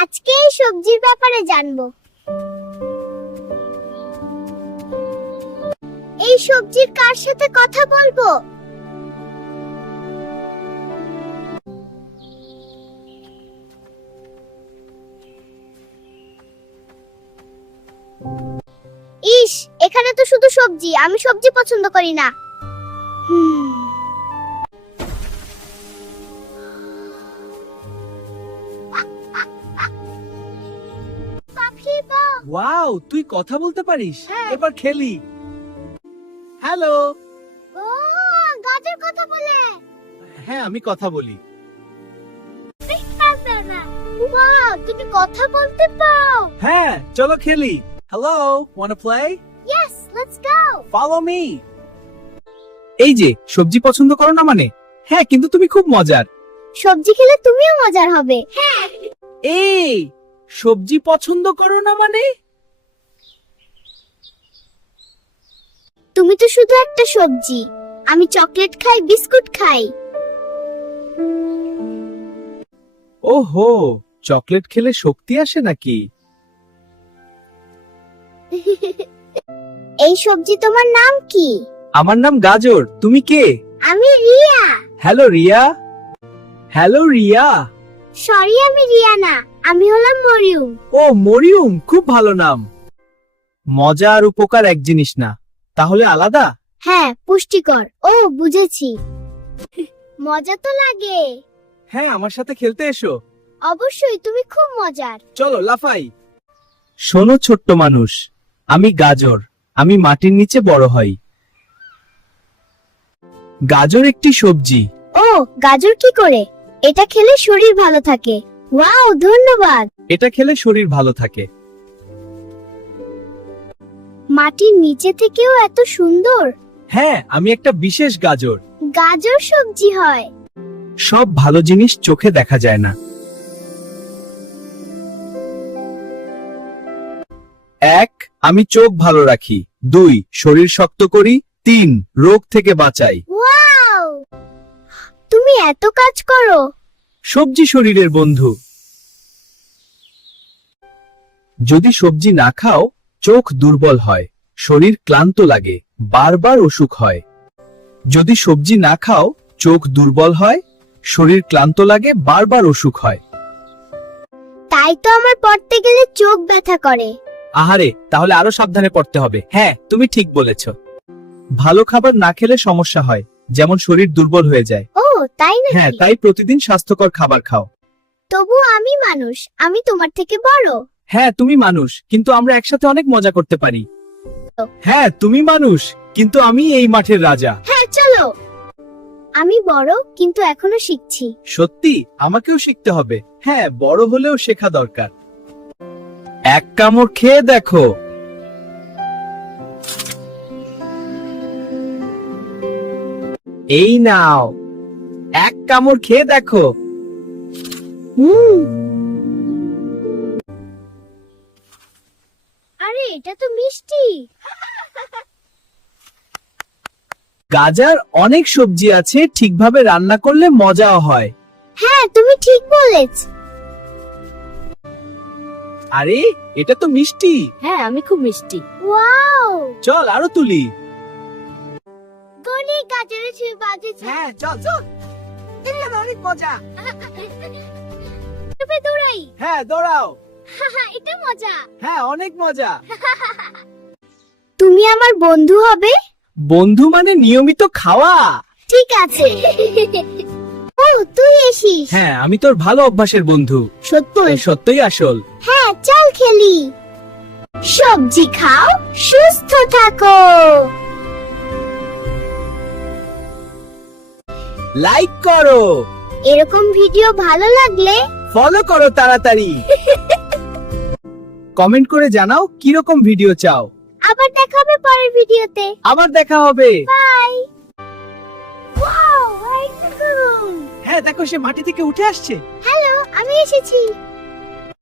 আজকে এই সবজির ব্যাপারে জানবো। এই সবজির কার সাথে কথা বলবো? ইস, এখানে তো শুধু সবজি, আমি সবজি পছন্দ করি না। পাখি বা ওয়াও, তুই কথা বলতে পারিস? এবার খেলি। হ্যালো। ও, গাজর কথা বলে। হ্যাঁ, আমি কথা বলি। ওয়াও, তুমি কথা বলতে পারো। হ্যাঁ, চলো খেলি। Hello, wanna play? Yes, let's go. Follow me. এই যে, সবজি পছন্দ করো না মানে? হ্যাঁ, কিন্তু তুমি খুব মজার। সবজি খেলে তুমিও মজার হবে। হ্যাঁ। এই, সবজি পছন্দ করো না মানে? তুমি তো শুধু একটা সবজি। আমি চকলেট খাই, বিস্কুট খাই। ওহো, চকলেট খেলে শক্তি আসে নাকি? এই সবজি তোমার নাম কি? আমার নাম গাজর। তুমি কে? আমি Riya. Hello Riya. Hello Riya. Sorry, আমি রিয়া না, আমি হলাম মরিয়ম। ও মরিয়ম, খুব ভালো নাম। মজা আর উপকার এক জিনিস না, তাহলে আলাদা? হ্যাঁ, পুষ্টিকর। ও, বুঝেছি। মজা তো লাগে। হ্যাঁ, আমার সাথে খেলতে এসো। অবশ্যই, তুমি খুব মজার। চলো লাফাই। শোনো ছোট্ট মানুষ, আমি গাজর। আমি মাটির নিচে বড় হই। গাজর একটি সবজি। ও, গাজর কি করে? এটা খেলে শরীর ভালো থাকে। ওয়াও, ধন্যবাদ। এটা খেলে শরীর ভালো থাকে। মাটির নিচে থেকেও এত সুন্দর। হ্যাঁ, আমি একটা বিশেষ গাজর। গাজর সবজি হয়। সব ভালো জিনিস চোখে দেখা যায় না। 1, আমি চোখ ভালো রাখি। 2, শরীর শক্ত করি। 3, রোগ থেকে বাঁচাই। ওয়াও, তুমি এত কাজ করো। সবজি শরীরের বন্ধু। যদি সবজি না খাও, চোখ দুর্বল হয়, শরীর ক্লান্ত লাগে, বারবার অসুখ হয়। যদি সবজি না খাও, চোখ দুর্বল হয়, শরীর ক্লান্ত লাগে, বারবার অসুখ হয়। তাই তো আমার পড়তে গেলে চোখ ব্যথা করে। আহারে, তাহলে আরো সাবধানে পড়তে হবে। হ্যাঁ, তুমি ঠিক বলেছ। ভালো খাবার না খেলে সমস্যা হয়, যেমন শরীর দুর্বল হয়ে যায়। ও, তাই হ্যাঁ, নাকি? তাই প্রতিদিন স্বাস্থ্যকর খাবার খাও। তবু আমি মানুষ, আমি তোমার থেকে বড়। হ্যাঁ, তুমি মানুষ, কিন্তু আমরা একসাথে অনেক মজা করতে পারি। হ্যাঁ, তুমি মানুষ, কিন্তু আমি এই মাঠের রাজা। হ্যাঁ, চলো। আমি বড়, কিন্তু এখনো শিখছি। সত্যি, আমাকেও শিখতে হবে। হ্যাঁ, বড় হলেও শেখা দরকার। এক কামড় খেয়ে দেখো। এই নাও, এক কামড় খেয়ে দেখো। আরে, এটা তো মিষ্টি। গাজর অনেক সবজি আছে, ঠিকভাবে রান্না করলে মজাও হয়। হ্যাঁ, তুমি ঠিক বলেছ। আরে, এটা তো মিষ্টি। হ্যাঁ, আমি খুব মিষ্টি। ওয়াও, চল আরো তুলি। গনি গাজরের ছিপ বাজেছে। হ্যাঁ, চল চল। এটা অনেক মজা। তবে দৌড়াই। হ্যাঁ, দৌড়াও। এটা মজা। হ্যাঁ, অনেক মজা। তুমি আমার বন্ধু হবে? বন্ধু মানে নিয়মিত খাওয়া। ঠিক আছে। ও, তুই এসিস? হ্যাঁ, আমি তোর ভালো অভ্যাসের বন্ধু। সত্যি? সত্যই আসল। হ্যাঁ, চল খেলি। সবজি খাও, সুস্থ থাকো। লাইক করো, এরকম ভিডিও ভালো লাগলে ফলো করো তাড়াতাড়ি। কমেন্ট করে জানাও কিরকম ভিডিও চাও। আবার দেখা হবে পরের ভিডিওতে। আবার দেখা হবে। বাই। ওয়াও, ওয়াই দেখুন। হ্যাঁ, দেখো সে মাটি থেকে উঠে আসছে। হ্যালো, আমি এসেছি।